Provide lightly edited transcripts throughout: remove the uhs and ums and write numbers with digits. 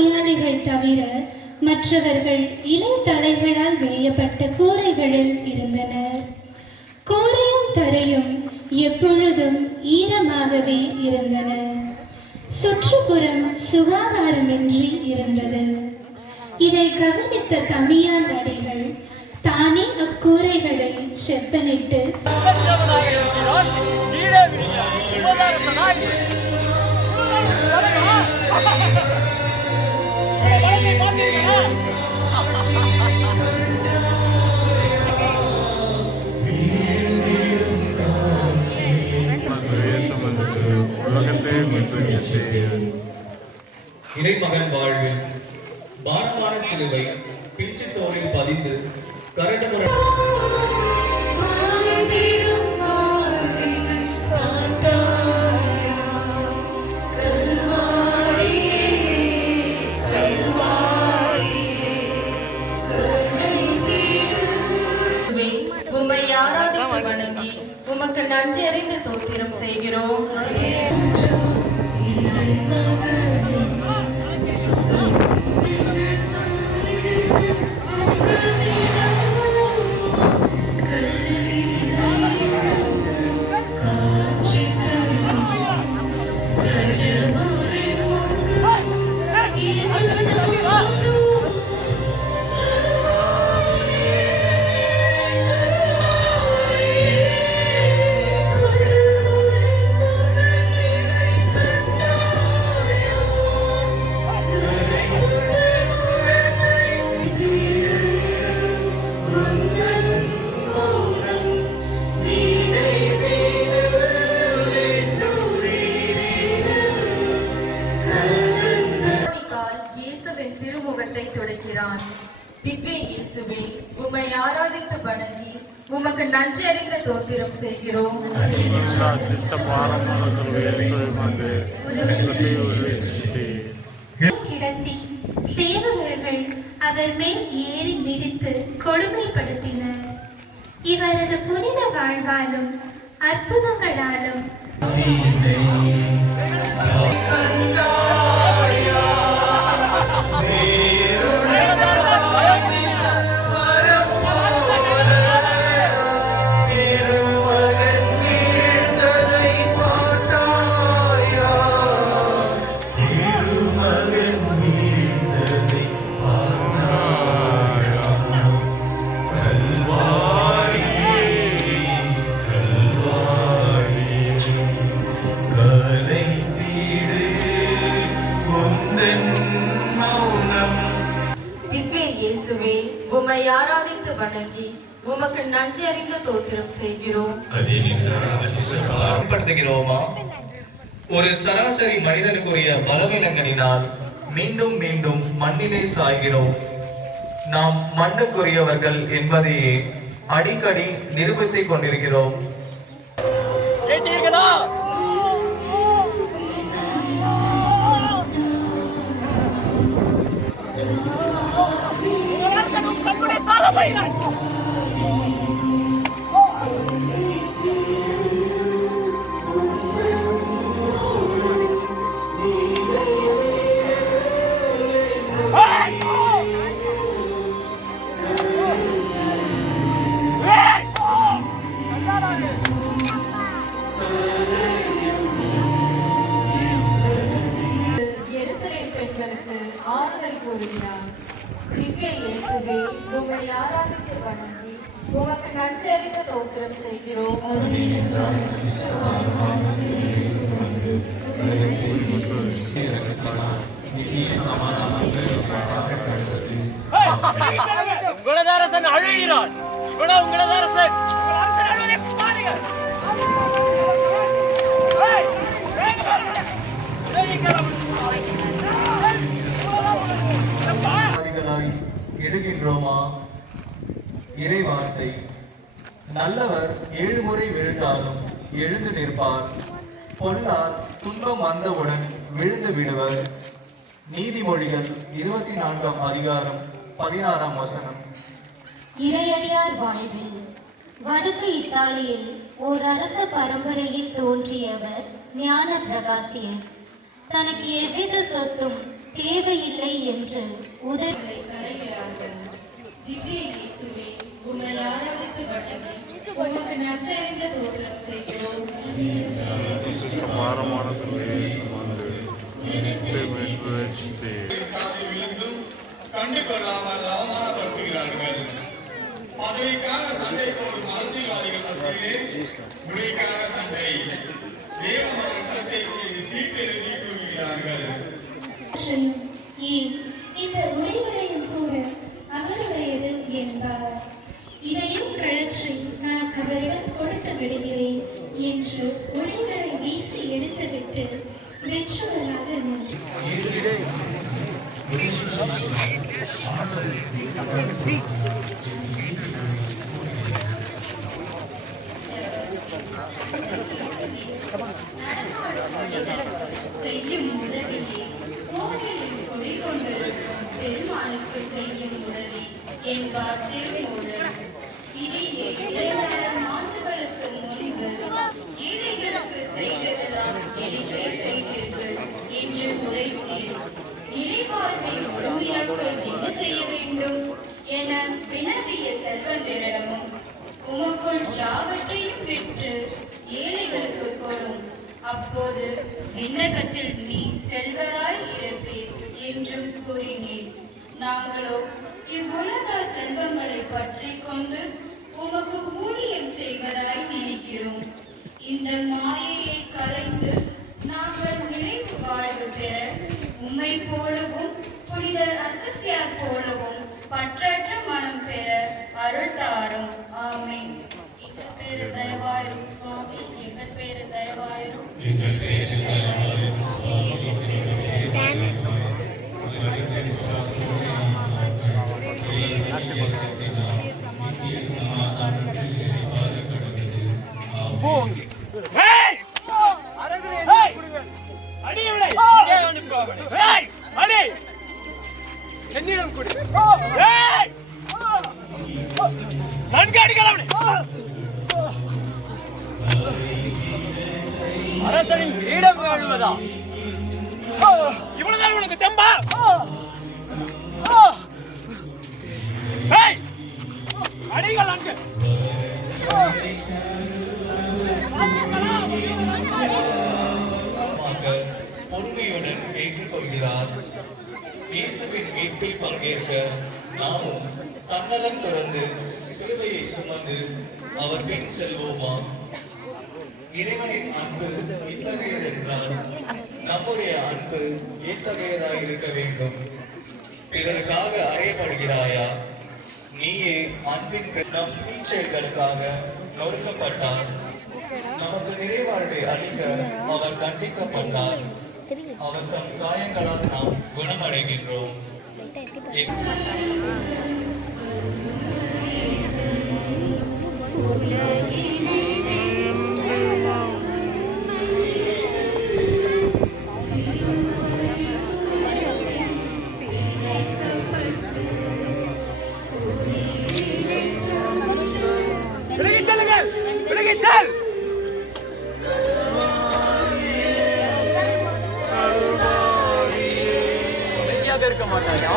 நோயாளிகள் தவிர மற்றவர்கள் இலைத்தலைகளால் வேயப்பட்ட கூரைகளில் இருந்தனர். கூரையும் தரையும் எப்பொழுதும் ஈரமாகவே இருந்தன. சுற்றுப்புறம் சுகாதாரமின்றி இருந்தது. இதை கவனித்த தமியான் அடிகள் தானே அக்கூரைகளை செப்பனிட்டு இறைமகன் வாழ்வில் பாரமான சிலுவை பிஞ்சு தோளில் பதிந்து கரடுமுறை உம்மை ஆராதித்து வணங்கி உமக்கு நன்றி அறிந்து தோத்திரம் செய்கிறோம். திவ்ய இயேசுவே, உம்மை ஆராதித்து வணங்கி உமக்கு நன்றி அறிந்த தோத்திரம் செய்கிறோம். கிடத்தி சேவகர்கள் அவர் மேல் ஏறி மிதித்து கொடுமைப்படுத்தினர். இவரது புனித வாழ்வாலும் அற்புதங்களாலும் உம்மை ஆராதித்து வணங்கி உமக்கு நன்றி அறிந்த தோத்திரம் செய்கிறோம். ஒரு சராசரி மனிதனுக்குரிய பலவீனங்களினால் மீண்டும் மீண்டும் மண்ணிலே சாய்கிறோம். நாம் மண்ணுக்குரியவர்கள் என்பதையே அடிக்கடி நிரூபித்துக் கொண்டிருக்கிறோம். ஆறுதல் கூறுகிறார். திவ்ய இயேசுவே, உம்மை ஆராதித்து வணங்கி உமக்கு நன்றி அறிந்த தோத்திரம் செய்கிறோம். குணதாரசன் அழுகிறான். குணதாரசன் எழுகின்றோமா? இறைவார்த்தை நல்லவர் 7 முறை விழுந்தாலும் எழுந்து நிற்பார், பொல்லார் துன்பம் வந்தவுடன் விழுந்து விடுவர். நீதிமொழிகள் 24ஆம் அதிகாரம் 16ஆம் வசனம். இறையடியார் வாழ்வில் வடக்கு இத்தாலியில் ஓர் அரச பரம்பரையில் தோன்றியவர் ஞான பிரகாசியர். தனக்கு எவ்வித சொத்தும் தேவையில்லை என்று உதவி கலைகிறார்கள். திவ்ய இயேசுவே, உம்மை ஆராதித்து வணங்கி உமக்கு நற்செய்த தோற்றம் செய்கிறோம். கண்டு கொள்ளாமல் அவமானப்படுத்துகிறார்கள். பதவிக்காக சண்டை போடும் அரசியல்வாதிகள் மத்தியிலே உடைக்காக சண்டை. தேவமகன் சட்டைக்கு சீட்டெழுதி கொள்கிறார்கள். ஏன் இந்த உடைகளையும் கூட அவருடையது என்பார். இதையும் கழற்றி நான் அவரிடம் கொடுத்து விடுகிறேன் என்று உடைகளை வீசி எடுத்துவிட்டு வெற்றுவராக நின்றார். செய்யும் உதவியே கோவிலில் குடிகொண்டிருக்கும் பெருமாளுக்கு செய்யும் உதவி என்பார் திருமூலர். இதையே 2000 ஆண்டுகளுக்கு முன்பு ஏழைகளுக்கு செய்ததெல்லாம் எளிதே செய்தீர்கள் என்று உரைத்தீர். இறைவாழ்வை முழுமையாக்க என்ன செய்ய வேண்டும் என வினவிய செல்வந்தரிடமும் உமக்குள் யாவற்றையும் விற்று ஏழைகளுக்கு கொடும், அப்போது விண்ணகத்தில் நீ செல்வராய் இருப்பீர் என்றும் கூறினீர். நாங்களோ இவ்வுலக செல்வங்களை பற்றி கொண்டு உமக்கு ஊழியம் செய்வதாய் நினைக்கிறோம். இந்த மாயையை கலைந்து நாங்கள் நினைவு வாழ்வு பெற உம்மை போலவும் புனிதர் அசஸ்தியார் போலவும் பற்றற்ற மனம் பெற அருள் தாரும். ஆமென். எங்கள் பேரு தயவாயிரும் சுவாமி, எங்கள் பேரு தயவாயிரும். அரசனின் கிரீடம் வேண்டுவதா? இவ்வளவுதான் உனக்கு தெம்பா? அடிகள் அங்கு பொறுமையுடன் ஏற்றுக்கொள்கிறார். இயேசுவின் மீட்பில் பங்கேற்க நாமும் தன்னலம் தொடர்ந்து சிலுவையை சுமந்து அவர் பின் செல்வோமா? இறைவனின் அன்பு இத்தகையது என்றால் நம்முடைய அன்பு எத்தகையதாக இருக்க வேண்டும்? பிறருக்காக அறையப்படுகிறாயா? நீயே அன்பின் நம் தீச்செயல்களுக்காக நொறுக்கப்பட்டார். நமக்கு நிறைவாழ்வை அளிக்க அவர் தண்டிக்கப்பட்டார். அவர் தம் காயங்களால் நாம் குணமடைகின்றோம். இருக்க மாட்டாயா?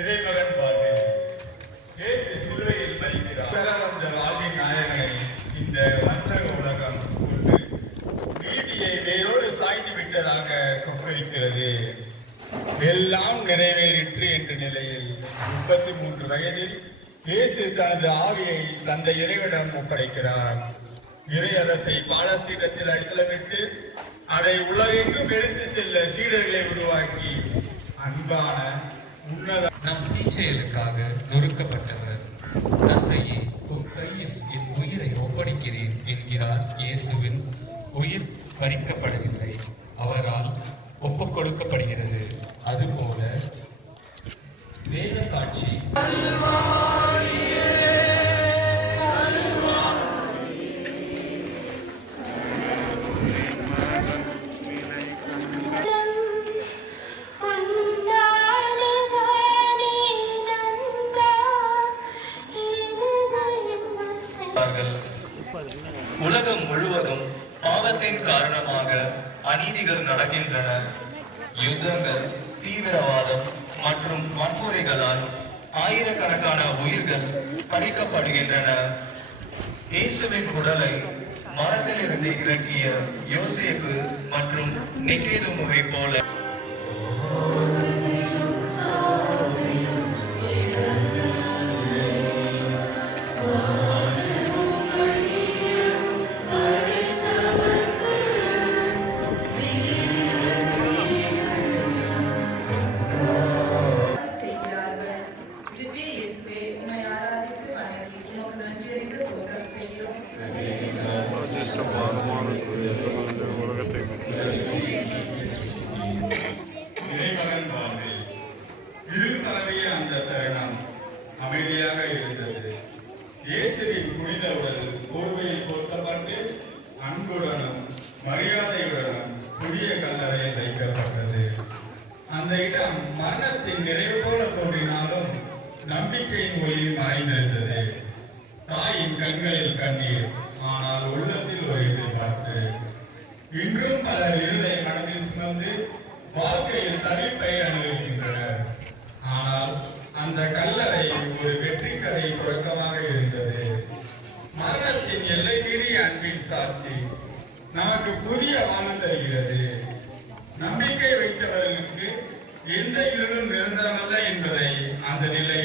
இறைமகன் வாழ்வு இயேசு சிலுவையில் மரிக்கிறார். அந்த வாழ்வின் நாயகனை இந்த வஞ்சக உலகம் கொண்டு நீதியை வேரோடு சாய்ந்து விட்டதாக கொக்கரிக்கிறது. எல்லாம் நிறைவேறிற்று என்ற நிலையில் 53 வயதில் இயேசு தனது ஆவியை தந்தை இறைவனிடம் ஒப்படைக்கிறார். இறையரசை பாலஸ்தீனத்தில் அடித்தளமிட்டு அதை உலகெங்கும் எடுத்து செல்ல சீடர்களை உருவாக்கி அன்பான உன்னத நம் தீச்செயலுக்காக நொறுக்கப்பட்டவர். தந்தையே, உன் கையில் என் உயிரை ஒப்படைக்கிறேன் என்கிறார். இயேசுவின் உயிர் பறிக்கப்படவில்லை, அவரால் ஒப்புக் கொடுக்கப்படுகிறது. அதுபோல வேத சாட்சி உலகம் முழுவதும் பாவத்தின் காரணமாக அநீதிகள் நடக்கின்றன. யுத்தங்கள், தீவிரவாதம் மற்றும் வன்முறைகளால் ஆயிரக்கணக்கான உயிர்கள் பறிக்கப்படுகின்றன. இயேசுவின் உடலை மரத்திலிருந்து இறக்கிய யோசேப்பு மற்றும் நிகேதுமுவை போல இறைமகன் வாழ்வில் இருதரவிய அந்த தருணம் அமைதியாக இருந்தது. இயேசுவின் புனித உடல் போர்வையில் பொருத்தப்பட்டு அன்புடனும் மரியாதையுடனும் புதிய கல்லறையில் வைக்கப்பட்டது. அந்த இடம் மரணத்தின் நிறைவு போல தோன்றினாலும் நம்பிக்கையின் ஒளி மறைந்திருந்தது. தாயின் கண்களில் கண்ணீர், ஆனால் உள்ளத்தில் ஒரு எதிர்பார்ப்பு. இன்றும் பலர் இருளை மனதில் சுமந்து வாழ்க்கையில் தவிப்பை அனுபவிக்கின்றனர். ஆனால் அந்த கல்லறை ஒரு வெற்றி கதை தொடக்கமாக இருந்தது. மரணத்தின் எல்லை மீறிய அன்பின் சாட்சி நமக்கு புதிய வாழ்வு தருகிறது. நம்பிக்கை வைத்தவர்களுக்கு எந்த இருளும் நிரந்தரமல்ல என்பதை அந்த நிலை